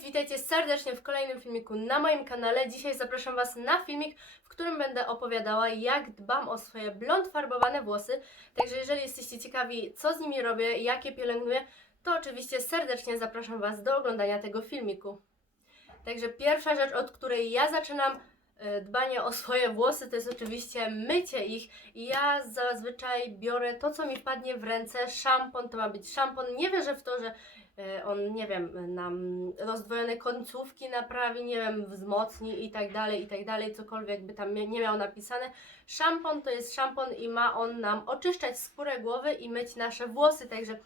Cześć, witajcie serdecznie w kolejnym filmiku na moim kanale. Dzisiaj zapraszam Was na filmik, w którym będę opowiadała, jak dbam o swoje blond farbowane włosy. Także jeżeli jesteście ciekawi, co z nimi robię, jak je pielęgnuję, to oczywiście serdecznie zapraszam Was do oglądania tego filmiku. Także pierwsza rzecz, od której ja zaczynam e, dbanie o swoje włosy, to jest oczywiście mycie ich. I ja zazwyczaj biorę to, co mi wpadnie w ręce. Szampon to ma być szampon. Nie wierzę w to, że on, nie wiem, nam rozdwojone końcówki naprawi, nie wiem, wzmocni i tak dalej, i tak dalej, cokolwiek by tam nie miał napisane. Szampon to jest szampon i ma on nam oczyszczać skórę głowy i myć nasze włosy, także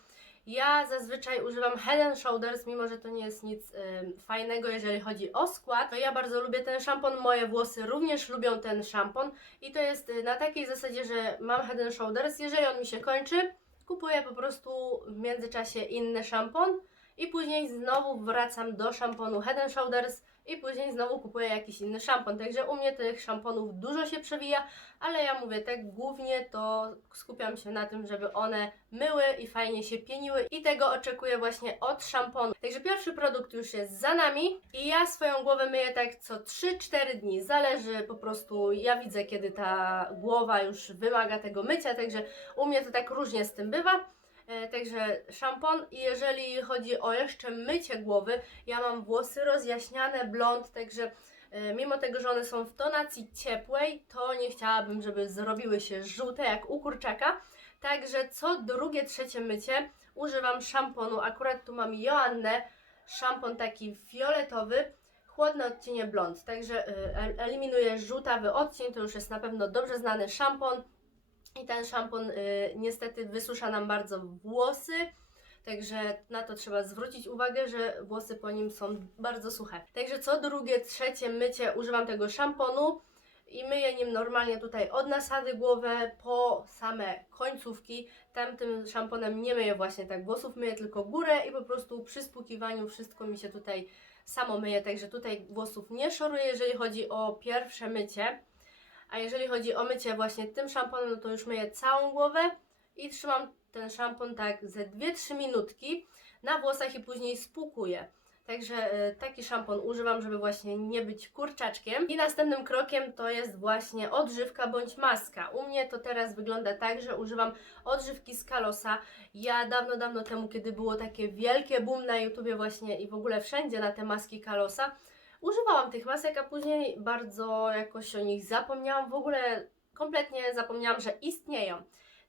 ja zazwyczaj używam Head Shoulders, mimo że to nie jest nic ym, fajnego, jeżeli chodzi o skład. To ja bardzo lubię ten szampon, moje włosy również lubią ten szampon i to jest y, na takiej zasadzie, że mam Head Shoulders, jeżeli on mi się kończy, kupuję po prostu w międzyczasie inny szampon i później znowu wracam do szamponu Head Shoulders i później znowu kupuję jakiś inny szampon. Także u mnie tych szamponów dużo się przewija, ale ja mówię tak głównie to skupiam się na tym, żeby one myły i fajnie się pieniły i tego oczekuję właśnie od szamponu. Także pierwszy produkt już jest za nami i ja swoją głowę myję tak co 3-4 dni. Zależy po prostu, ja widzę kiedy ta głowa już wymaga tego mycia, także u mnie to tak różnie z tym bywa. E, Także szampon i jeżeli chodzi o jeszcze mycie głowy, ja mam włosy rozjaśniane, blond, także e, mimo tego, że one są w tonacji ciepłej, to nie chciałabym, żeby zrobiły się żółte jak u kurczaka. Także co drugie, trzecie mycie używam szamponu. Akurat tu mam Joannę, szampon taki fioletowy, chłodne odcienie blond. Także e, el- eliminuję żółtawy odcień, to już jest na pewno dobrze znany szampon. I ten szampon y, niestety wysusza nam bardzo włosy, także na to trzeba zwrócić uwagę, że włosy po nim są bardzo suche. Także co drugie, trzecie mycie używam tego szamponu i myję nim normalnie tutaj od nasady głowę po same końcówki. Tamtym szamponem nie myję właśnie tak włosów, myję tylko górę i po prostu przy spłukiwaniu wszystko mi się tutaj samo myje, także tutaj włosów nie szoruję, jeżeli chodzi o pierwsze mycie. A jeżeli chodzi o mycie właśnie tym szamponem, no to już myję całą głowę i trzymam ten szampon tak ze 2-3 minutki na włosach i później spłukuję. Także y, taki szampon używam, żeby właśnie nie być kurczaczkiem. I następnym krokiem to jest właśnie odżywka bądź maska. U mnie to teraz wygląda tak, że używam odżywki z Kalosa. Ja dawno, dawno temu, kiedy było takie wielkie boom na YouTubie właśnie i w ogóle wszędzie na te maski Kalosa, używałam tych masek, a później bardzo jakoś o nich zapomniałam. W ogóle kompletnie zapomniałam, że istnieją.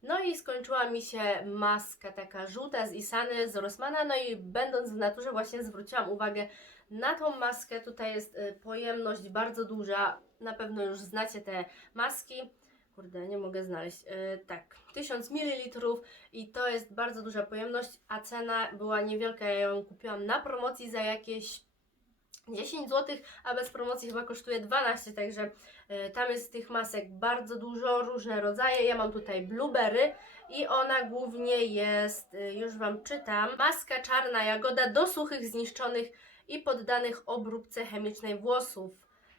No i skończyła mi się maska taka żółta z Isany, z Rossmana, no i będąc w naturze właśnie zwróciłam uwagę na tą maskę. Tutaj jest y, pojemność bardzo duża, na pewno już znacie te maski. Kurde, nie mogę znaleźć. Y, tak, 1000 ml i to jest bardzo duża pojemność, a cena była niewielka. Ja ją kupiłam na promocji za jakieś 10 zł, a bez promocji chyba kosztuje 12, także y, tam jest tych masek bardzo dużo, różne rodzaje. Ja mam tutaj blueberry i ona głównie jest, y, już Wam czytam, maska czarna jagoda do suchych, zniszczonych i poddanych obróbce chemicznej włosów.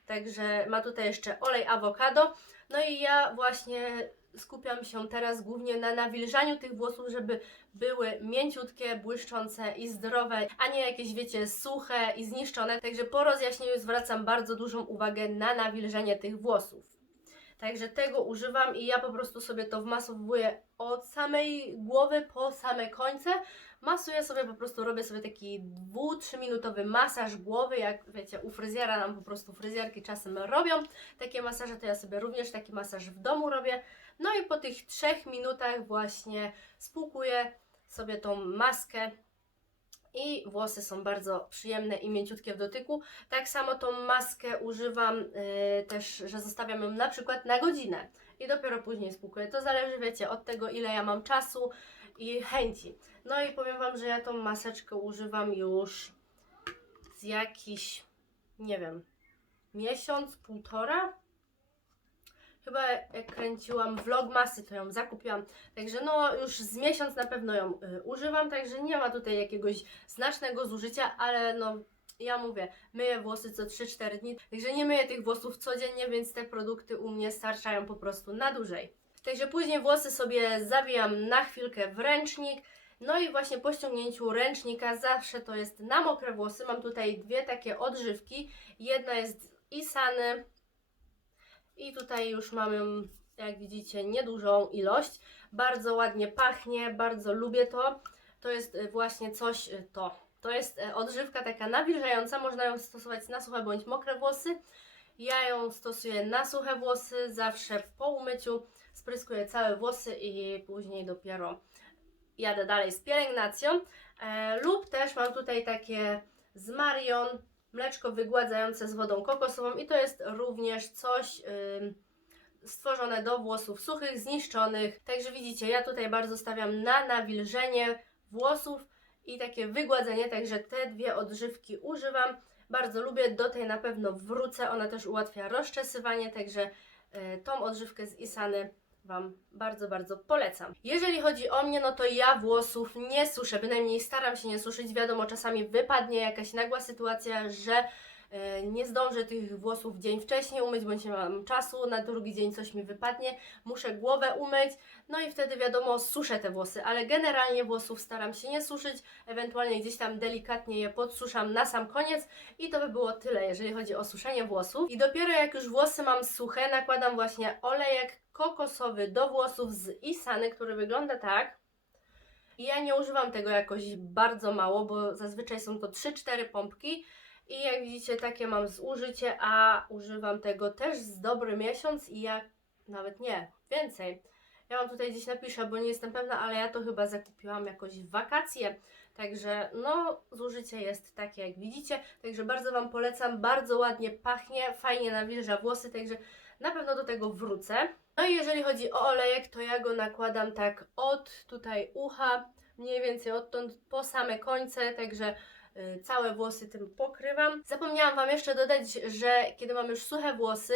Także ma tutaj jeszcze olej awokado. No i ja właśnie skupiam się teraz głównie na nawilżaniu tych włosów, żeby były mięciutkie, błyszczące i zdrowe, a nie jakieś, wiecie, suche i zniszczone. Także po rozjaśnieniu zwracam bardzo dużą uwagę na nawilżenie tych włosów. Także tego używam i ja po prostu sobie to wmasowuję od samej głowy po same końce. Masuję sobie, po prostu robię sobie taki 2-3 minutowy masaż głowy, jak wiecie, u fryzjera nam po prostu fryzjerki czasem robią takie masaże, to ja sobie również taki masaż w domu robię. No i po tych 3 minutach właśnie spłukuję sobie tą maskę i włosy są bardzo przyjemne i mięciutkie w dotyku. Tak samo tą maskę używam yy, też, że zostawiam ją na przykład na godzinę i dopiero później spłukuję. To zależy, wiecie, od tego ile ja mam czasu i chęci. No i powiem Wam, że ja tą maseczkę używam już z jakiś, nie wiem, miesiąc, półtora. Chyba jak kręciłam vlogmasy, to ją zakupiłam. Także no już z miesiąc na pewno ją y, używam, także nie ma tutaj jakiegoś znacznego zużycia, ale no ja mówię, myję włosy co 3-4 dni, także nie myję tych włosów codziennie, więc te produkty u mnie starczają po prostu na dłużej. Także później włosy sobie zawijam na chwilkę w ręcznik No i właśnie po ściągnięciu ręcznika zawsze to jest na mokre włosy. Mam tutaj dwie takie odżywki. Jedna jest Isany i tutaj już mam ją, jak widzicie, niedużą ilość. Bardzo ładnie pachnie, bardzo lubię to. To jest e, właśnie coś, e, to. To jest e, odżywka taka nawilżająca, można ją stosować na suche bądź mokre włosy. Ja ją stosuję na suche włosy, zawsze po umyciu spryskuję całe włosy i później dopiero jadę dalej z pielęgnacją. E, lub też mam tutaj takie z Marion mleczko wygładzające z wodą kokosową i to jest również coś ym, stworzone do włosów suchych, zniszczonych. Także widzicie, ja tutaj bardzo stawiam na nawilżenie włosów i takie wygładzenie, także te dwie odżywki używam. Bardzo lubię, do tej na pewno wrócę, ona też ułatwia rozczesywanie, także y, tą odżywkę z Isany Wam bardzo, bardzo polecam. Jeżeli chodzi o mnie, no to ja włosów nie suszę, bynajmniej staram się nie suszyć. Wiadomo, czasami wypadnie jakaś nagła sytuacja, że e, nie zdążę tych włosów dzień wcześniej umyć, bądź nie mam czasu, na drugi dzień coś mi wypadnie, muszę głowę umyć, no i wtedy wiadomo, suszę te włosy, ale generalnie włosów staram się nie suszyć, ewentualnie gdzieś tam delikatnie je podsuszam na sam koniec i to by było tyle, jeżeli chodzi o suszenie włosów. I dopiero jak już włosy mam suche, nakładam właśnie olejek kokosowy do włosów z Isany, który wygląda tak. I ja nie używam tego jakoś bardzo mało, bo zazwyczaj są to 3-4 pompki. I jak widzicie, takie mam zużycie, a używam tego też z dobry miesiąc i jak nawet nie, więcej. Ja Wam tutaj gdzieś napiszę, bo nie jestem pewna, ale ja to chyba zakupiłam jakoś w wakacje. Także no, zużycie jest takie jak widzicie. Także bardzo Wam polecam, bardzo ładnie pachnie, fajnie nawilża włosy, także na pewno do tego wrócę. No i jeżeli chodzi o olejek, to ja go nakładam tak od tutaj ucha, mniej więcej odtąd po same końce, także całe włosy tym pokrywam. Zapomniałam Wam jeszcze dodać, że kiedy mam już suche włosy,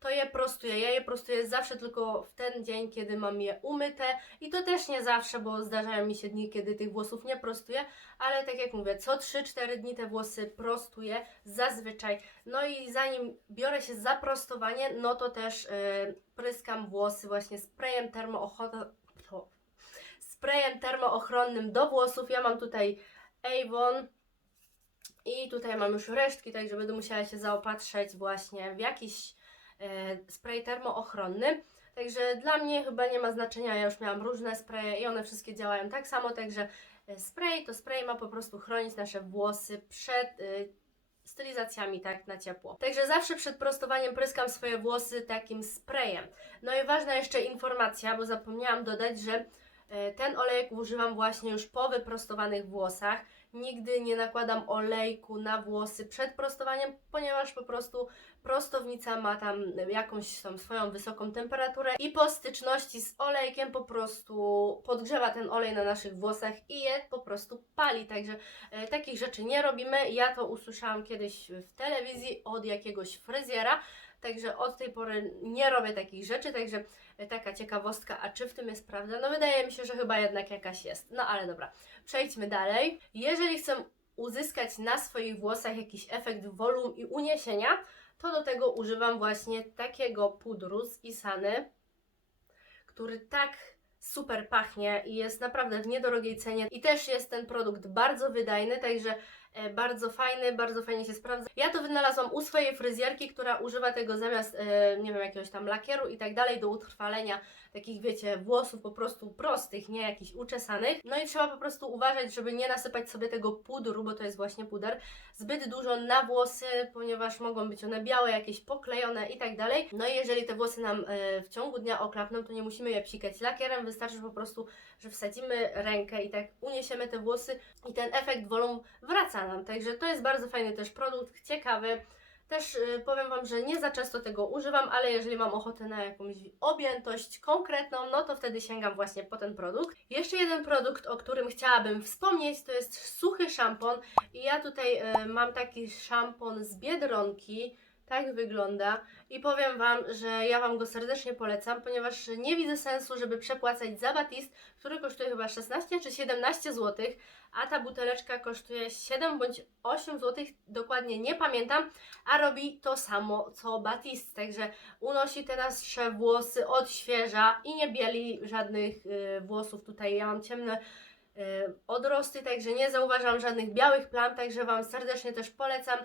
to je prostuję. Ja je prostuję zawsze tylko w ten dzień, kiedy mam je umyte i to też nie zawsze, bo zdarzają mi się dni, kiedy tych włosów nie prostuję, ale tak jak mówię, co 3-4 dni te włosy prostuję zazwyczaj. No i zanim biorę się za prostowanie, no to też yy, pryskam włosy właśnie sprayem termoochronnym sprayem termoochronnym do włosów. Ja mam tutaj Avon i tutaj mam już resztki, także będę musiała się zaopatrzeć właśnie w jakiś e, spray termoochronny. Także dla mnie chyba nie ma znaczenia, ja już miałam różne spraye i one wszystkie działają tak samo, także e, spray to spray ma po prostu chronić nasze włosy przed e, stylizacjami tak na ciepło. Także zawsze przed prostowaniem pryskam swoje włosy takim sprayem. No i ważna jeszcze informacja, bo zapomniałam dodać, że e, ten olejek używam właśnie już po wyprostowanych włosach. Nigdy nie nakładam olejku na włosy przed prostowaniem, ponieważ po prostu prostownica ma tam jakąś tam swoją wysoką temperaturę i po styczności z olejkiem po prostu podgrzewa ten olej na naszych włosach i je po prostu pali. Także e, takich rzeczy nie robimy. Ja to usłyszałam kiedyś w telewizji od jakiegoś fryzjera. Także od tej pory nie robię takich rzeczy, także e, taka ciekawostka, a czy w tym jest prawda? No wydaje mi się, że chyba jednak jakaś jest. No ale dobra, przejdźmy dalej. Jeżeli chcę uzyskać na swoich włosach jakiś efekt wolum i uniesienia, to do tego używam właśnie takiego pudru z Isany, który tak super pachnie i jest naprawdę w niedrogiej cenie i też jest ten produkt bardzo wydajny, także bardzo fajny, bardzo fajnie się sprawdza. Ja to wynalazłam u swojej fryzjerki, która używa tego zamiast, e, nie wiem, jakiegoś tam lakieru i tak dalej do utrwalenia takich, wiecie, włosów po prostu prostych, nie jakichś uczesanych. No i trzeba po prostu uważać, żeby nie nasypać sobie tego pudru, bo to jest właśnie puder, zbyt dużo na włosy, ponieważ mogą być one białe, jakieś poklejone i tak dalej. No i jeżeli te włosy nam e, w ciągu dnia oklapną, to nie musimy je psikać lakierem, wystarczy po prostu, że wsadzimy rękę i tak uniesiemy te włosy i ten efekt wolum wraca nam. Także to jest bardzo fajny też produkt, ciekawy. Też y, powiem Wam, że nie za często tego używam, ale jeżeli mam ochotę na jakąś objętość konkretną, no to wtedy sięgam właśnie po ten produkt. Jeszcze jeden produkt, o którym chciałabym wspomnieć, to jest suchy szampon. I ja tutaj y, mam taki szampon z Biedronki, tak wygląda i powiem Wam, że ja Wam go serdecznie polecam, ponieważ nie widzę sensu, żeby przepłacać za Batist, który kosztuje chyba 16 czy 17 zł, a ta buteleczka kosztuje 7 bądź 8 zł, dokładnie nie pamiętam, a robi to samo co Batist, także unosi te nasze włosy, odświeża i nie bieli żadnych y, włosów. Tutaj ja mam ciemne odrosty, także nie zauważam żadnych białych plam, także Wam serdecznie też polecam,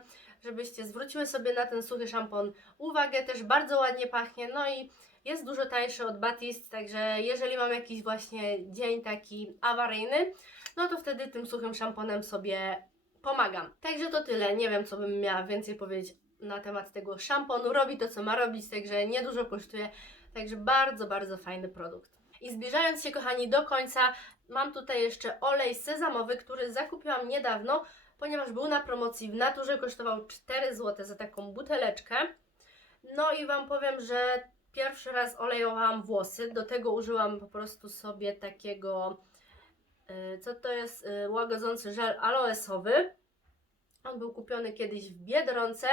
żebyście zwróciły sobie na ten suchy szampon uwagę, też bardzo ładnie pachnie, no i jest dużo tańszy od Batiste, także jeżeli mam jakiś właśnie dzień taki awaryjny, no to wtedy tym suchym szamponem sobie pomagam. Także to tyle, nie wiem co bym miała więcej powiedzieć na temat tego szamponu, robi to co ma robić, także niedużo kosztuje, także bardzo, bardzo fajny produkt. I zbliżając się kochani do końca, mam tutaj jeszcze olej sezamowy, który zakupiłam niedawno, ponieważ był na promocji w naturze, kosztował 4 zł za taką buteleczkę. No i Wam powiem, że pierwszy raz olejowałam włosy, do tego użyłam po prostu sobie takiego, y, co to jest, y, łagodzący żel aloesowy. On był kupiony kiedyś w Biedronce,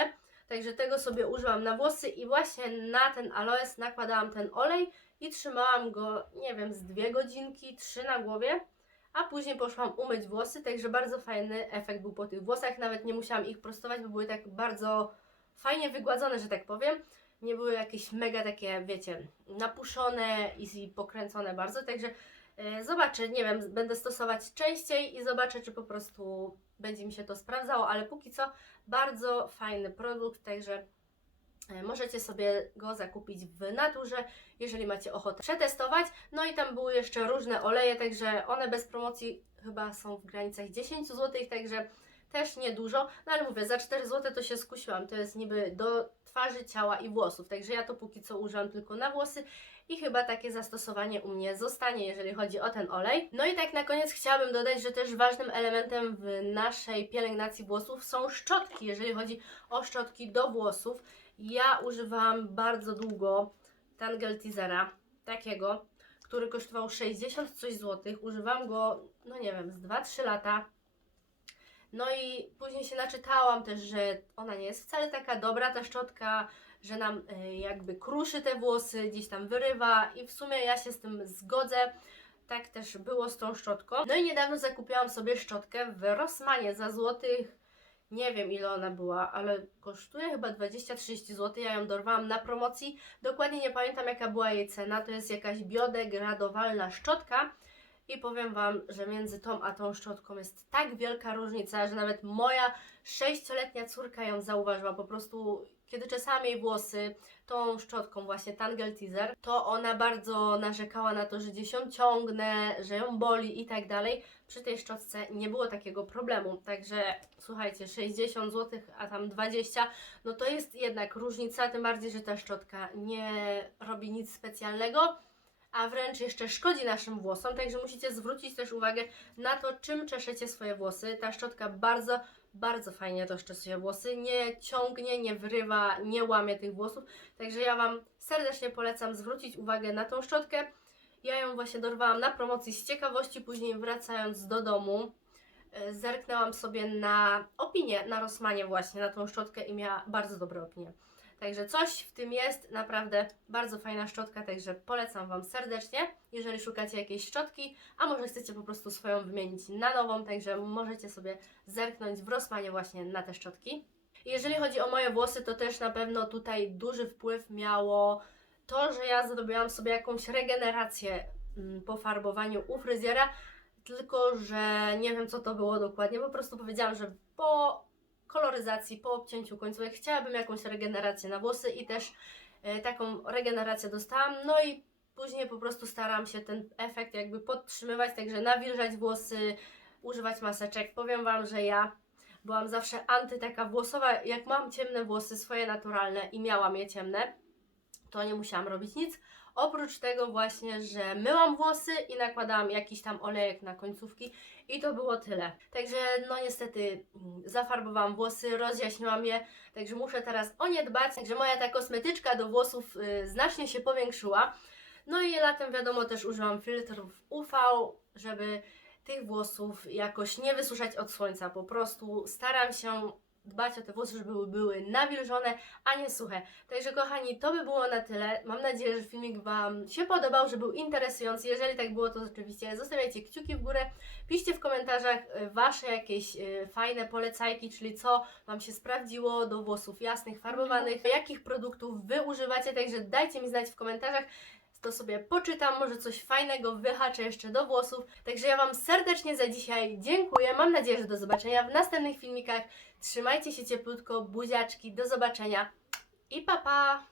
także tego sobie użyłam na włosy i właśnie na ten aloes nakładałam ten olej i trzymałam go, nie wiem, z dwie godzinki, trzy na głowie, a później poszłam umyć włosy, także bardzo fajny efekt był po tych włosach, nawet nie musiałam ich prostować, bo były tak bardzo fajnie wygładzone, że tak powiem. Nie były jakieś mega takie, wiecie, napuszone i pokręcone bardzo, także e, zobaczę, nie wiem, będę stosować częściej i zobaczę, czy po prostu będzie mi się to sprawdzało, ale póki co bardzo fajny produkt, także możecie sobie go zakupić w naturze, jeżeli macie ochotę przetestować. No i tam były jeszcze różne oleje, także one bez promocji chyba są w granicach 10 zł, także też niedużo, no ale mówię, za 4 zł to się skusiłam, to jest niby do twarzy, ciała i włosów, także ja to póki co używam tylko na włosy i chyba takie zastosowanie u mnie zostanie, jeżeli chodzi o ten olej. No i tak na koniec chciałabym dodać, że też ważnym elementem w naszej pielęgnacji włosów są szczotki, jeżeli chodzi o szczotki do włosów. Ja używałam bardzo długo Tangel Teasera, takiego, który kosztował 60 coś złotych. Używam go, no nie wiem, z 2-3 lata. No i później się naczytałam też, że ona nie jest wcale taka dobra, ta szczotka, że nam y, jakby kruszy te włosy, gdzieś tam wyrywa i w sumie ja się z tym zgodzę. Tak też było z tą szczotką. No i niedawno zakupiłam sobie szczotkę w Rossmanie za złotych. Nie wiem ile ona była, ale kosztuje chyba 20-30 zł. Ja ją dorwałam na promocji. Dokładnie nie pamiętam jaka była jej cena. To jest jakaś biodegradowalna szczotka. I powiem Wam, że między tą a tą szczotką jest tak wielka różnica, że nawet moja sześcioletnia córka ją zauważyła. Po prostu, kiedy czesałam jej włosy tą szczotką właśnie Tangle Teaser, to ona bardzo narzekała na to, że gdzieś ją ciągnę, że ją boli i tak dalej. Przy tej szczotce nie było takiego problemu. Także słuchajcie, 60 zł, a tam 20, no to jest jednak różnica, tym bardziej, że ta szczotka nie robi nic specjalnego a wręcz jeszcze szkodzi naszym włosom, także musicie zwrócić też uwagę na to, czym czeszecie swoje włosy. Ta szczotka bardzo, bardzo fajnie to szczesuje włosy, nie ciągnie, nie wyrywa, nie łamie tych włosów, także ja Wam serdecznie polecam zwrócić uwagę na tą szczotkę. Ja ją właśnie dorwałam na promocji z ciekawości, później wracając do domu, e, zerknęłam sobie na opinię na Rossmanie właśnie, na tą szczotkę i miała bardzo dobre opinie. Także coś w tym jest, naprawdę bardzo fajna szczotka, także polecam Wam serdecznie, jeżeli szukacie jakiejś szczotki, a może chcecie po prostu swoją wymienić na nową, także możecie sobie zerknąć w Rossmanie właśnie na te szczotki. Jeżeli chodzi o moje włosy, to też na pewno tutaj duży wpływ miało to, że ja zrobiłam sobie jakąś regenerację mm, po farbowaniu u fryzjera, tylko że nie wiem co to było dokładnie, po prostu powiedziałam, że po koloryzacji, po obcięciu końcówek chciałabym jakąś regenerację na włosy i też e, taką regenerację dostałam, no i później po prostu staram się ten efekt jakby podtrzymywać, także nawilżać włosy, używać maseczek. Powiem Wam, że ja byłam zawsze anty taka włosowa, jak mam ciemne włosy, swoje naturalne i miałam je ciemne, to nie musiałam robić nic. Oprócz tego właśnie, że myłam włosy i nakładałam jakiś tam olejek na końcówki i to było tyle. Także no niestety mm, zafarbowałam włosy, rozjaśniłam je, także muszę teraz o nie dbać. Także moja ta kosmetyczka do włosów y, znacznie się powiększyła. No i latem wiadomo też użyłam filtrów UV, żeby tych włosów jakoś nie wysuszać od słońca. Po prostu staram się dbać o te włosy, żeby były, nawilżone, a nie suche. Także kochani, to by było na tyle. Mam nadzieję, że filmik Wam się podobał, że był interesujący. Jeżeli tak było, to oczywiście zostawiajcie kciuki w górę. Piszcie w komentarzach e, Wasze jakieś e, fajne polecajki, czyli co Wam się sprawdziło do włosów jasnych, farbowanych, jakich produktów Wy używacie, także dajcie mi znać w komentarzach. To sobie poczytam, może coś fajnego wyhaczę jeszcze do włosów. Także ja Wam serdecznie za dzisiaj dziękuję. Mam nadzieję, że do zobaczenia w następnych filmikach. Trzymajcie się cieplutko, buziaczki, do zobaczenia i pa pa!